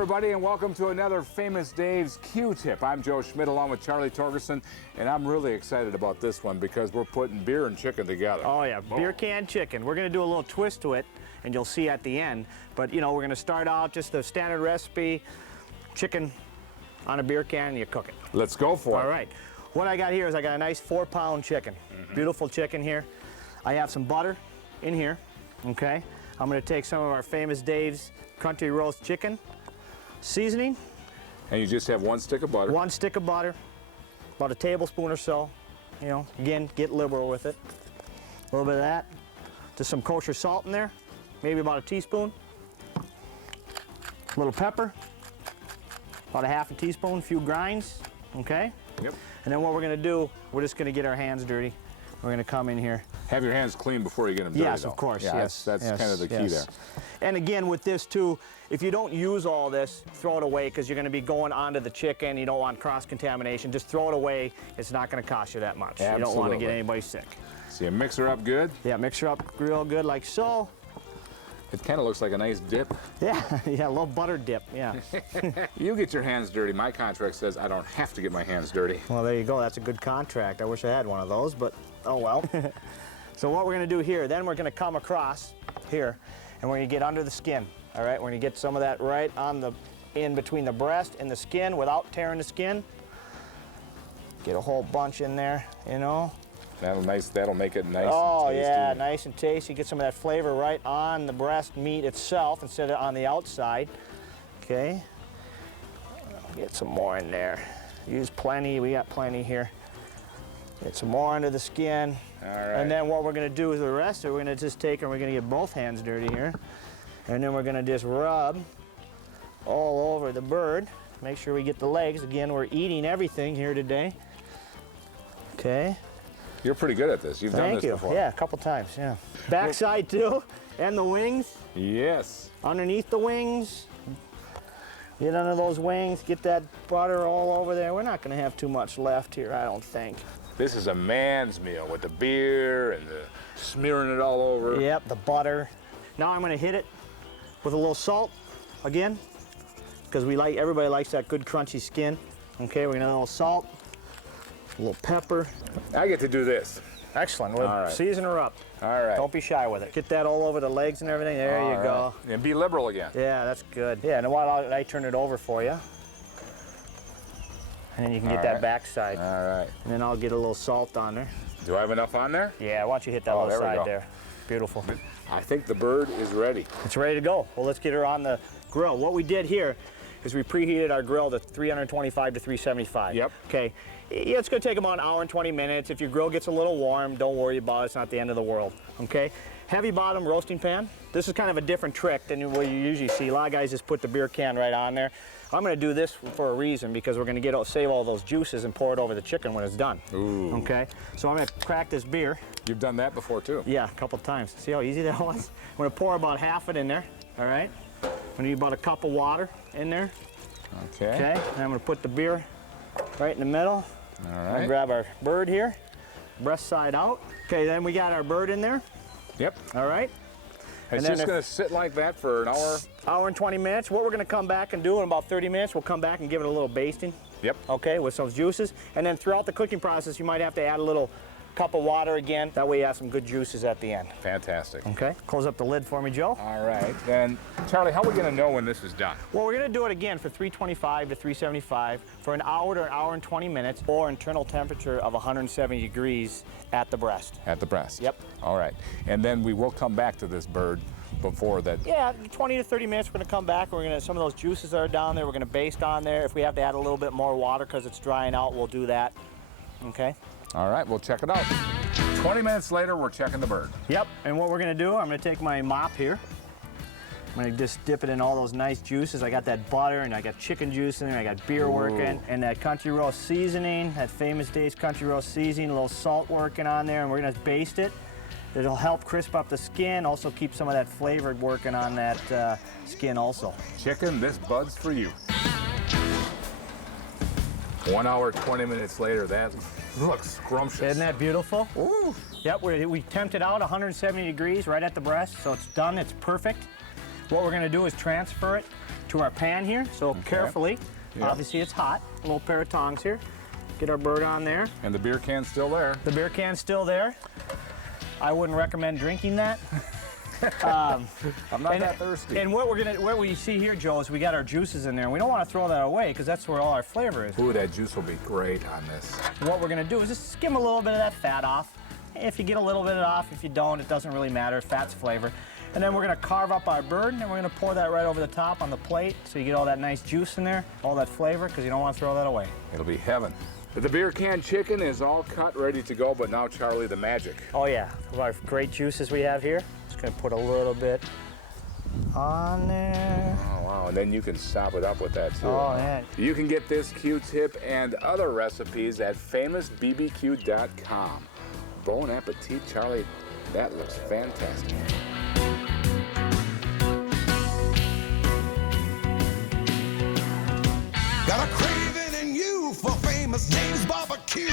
everybody, and welcome to another Famous Dave's Q-Tip. I'm Joe Schmidt along with Charlie Torgerson, and I'm really excited about this one because we're putting beer and chicken together. Oh yeah, beer can chicken. We're gonna do a little twist to it, and you'll see at the end. But you know, we're gonna start out just the standard recipe, chicken on a beer can, and you cook it. Let's go for it. All right. What I got here is I got a nice 4-pound chicken. Beautiful chicken here. I have some butter in here, okay? I'm gonna take some of our Famous Dave's country roast chicken seasoning. And you just have one stick of butter. One stick of butter, about a tablespoon or so. You know, again, get liberal with it. A little bit of that. Just some kosher salt in there, maybe about a teaspoon. A little pepper, about a half a teaspoon, a few grinds, okay? Yep. And then what we're gonna do, we're just gonna get our hands dirty. We're gonna come in here. Have your hands clean before you get them dirty. Yes, though. of course, Yeah, yes. That's yes, kind of the key yes. there. And again, with this too, if you don't use all this, throw it away because you're gonna be going onto the chicken. You don't want cross-contamination. Just throw it away. It's not gonna cost you that much. Absolutely. You don't want to get anybody sick. So you mix her up good. Yeah, mix her up real good like so. It kind of looks like a nice dip. Yeah, yeah, a little butter dip, yeah. You get your hands dirty. My contract says I don't have to get my hands dirty. Well, there you go. That's a good contract. I wish I had one of those, but oh well. So what we're gonna do here, then we're gonna come across here, and we're gonna get under the skin. All right, we're gonna get some of that right on the, in between the breast and the skin without tearing the skin. Get a whole bunch in there, you know. That'll make it nice Oh and tasty. yeah, nice and tasty. Get some of that flavor right on the breast meat itself instead of on the outside. Okay. Get some more in there. Use plenty, we got plenty here. Get some more under the skin. All right. And then what we're gonna do with the rest, we're gonna just take and we're gonna get both hands dirty here. And then we're gonna just rub all over the bird. Make sure we get the legs. Again, we're eating everything here today. Okay. You're pretty good at this. You've done Thank this you. before. Yeah, a couple times, yeah. Backside too, and the wings. Yes. Underneath the wings. Get under those wings, get that butter all over there. We're not gonna have too much left here, I don't think. This is a man's meal with the beer and the smearing it all over. Yep, the butter. Now I'm gonna hit it with a little salt again, because everybody likes that good crunchy skin. Okay, we're gonna add a little salt, a little pepper. I get to do this. Excellent, we'll All right. season her up. All right. Don't be shy with it. Get that all over the legs and everything, there All you go. right. And be liberal again. Yeah, that's good. Yeah, and while I turn it over for you, and then you can get All that right. backside. All right. And then I'll get a little salt on there. Do I have enough on there? Yeah, why don't you hit that Oh, little there we side go. there. Beautiful. I think the bird is ready. It's ready to go. Well, let's get her on the grill. What we did here is we preheated our grill to 325 to 375. Yep. Okay. Yeah, it's going to take about an hour and 20 minutes. If your grill gets a little warm, don't worry about it. It's not the end of the world. Okay. Heavy bottom roasting pan. This is kind of a different trick than what you usually see. A lot of guys just put the beer can right on there. I'm going to do this for a reason because we're going to save all those juices and pour it over the chicken when it's done. Ooh. Okay. So I'm going to crack this beer. You've done that before too. Yeah, a couple times. See how easy that was? I'm going to pour about half it in there. All right. I need about a cup of water in there. Okay. Okay. And I'm going to put the beer right in the middle. All I'm going right. to grab our bird here, breast side out. Okay, then we got our bird in there. Yep. All right. It's then just if- going to sit like that for an hour. Hour and 20 minutes. What we're going to come back and do in about 30 minutes, we'll come back and give it a little basting. Yep. Okay, with some juices. And then throughout the cooking process, you might have to add a little cup of water again. That way you have some good juices at the end. Fantastic. Okay. Close up the lid for me, Joe. All right. Then, Charlie, how are we going to know when this is done? Well, we're going to do it again for 325 to 375 for an hour to an hour and 20 minutes, or internal temperature of 170 degrees at the breast. At the breast. Yep. All right. And then we will come back to this bird before that. Yeah, 20 to 30 minutes, we're going to come back. We're going to, some of those juices that are down there, we're going to baste on there. If we have to add a little bit more water because it's drying out, we'll do that. Okay? All right, we'll check it out. 20 minutes later, we're checking the bird. Yep, and what we're going to do, I'm going to take my mop here. I'm going to just dip it in all those nice juices. I got that butter, and I got chicken juice in there, I got beer working, and that country roast seasoning, that Famous Dave's country roast seasoning, a little salt working on there, and we're going to baste it. It'll help crisp up the skin, also keep some of that flavor working on that skin also. Chicken, this bud's for you. 1 hour, 20 minutes later, that looks scrumptious. Isn't that beautiful? Ooh. Yep, we temped it out 170 degrees right at the breast, so it's done, it's perfect. What we're gonna do is transfer it to our pan here. So carefully, Yeah. obviously it's hot. A little pair of tongs here. Get our bird on there. And the beer can's still there. The beer can's still there. I wouldn't recommend drinking that. I'm not that thirsty. And what we see here, Joe, is we got our juices in there. And we don't want to throw that away because that's where all our flavor is. Ooh, that juice will be great on this. What we're gonna do is just skim a little bit of that fat off. If you get a little bit off, if you don't, it doesn't really matter. Fat's flavor. And then we're gonna carve up our bird, and we're gonna pour that right over the top on the plate, so you get all that nice juice in there, all that flavor, because you don't want to throw that away. It'll be heaven. The beer can chicken is all cut, ready to go, but now, Charlie, the magic. Oh yeah, our great juices we have here. Just gonna put a little bit on there. Oh, wow, and then you can sop it up with that, too. Oh, man. You can get this Q-tip and other recipes at famousbbq.com. Bon appetit, Charlie. That looks fantastic. Got a craving in you for Famous Dave's barbecue.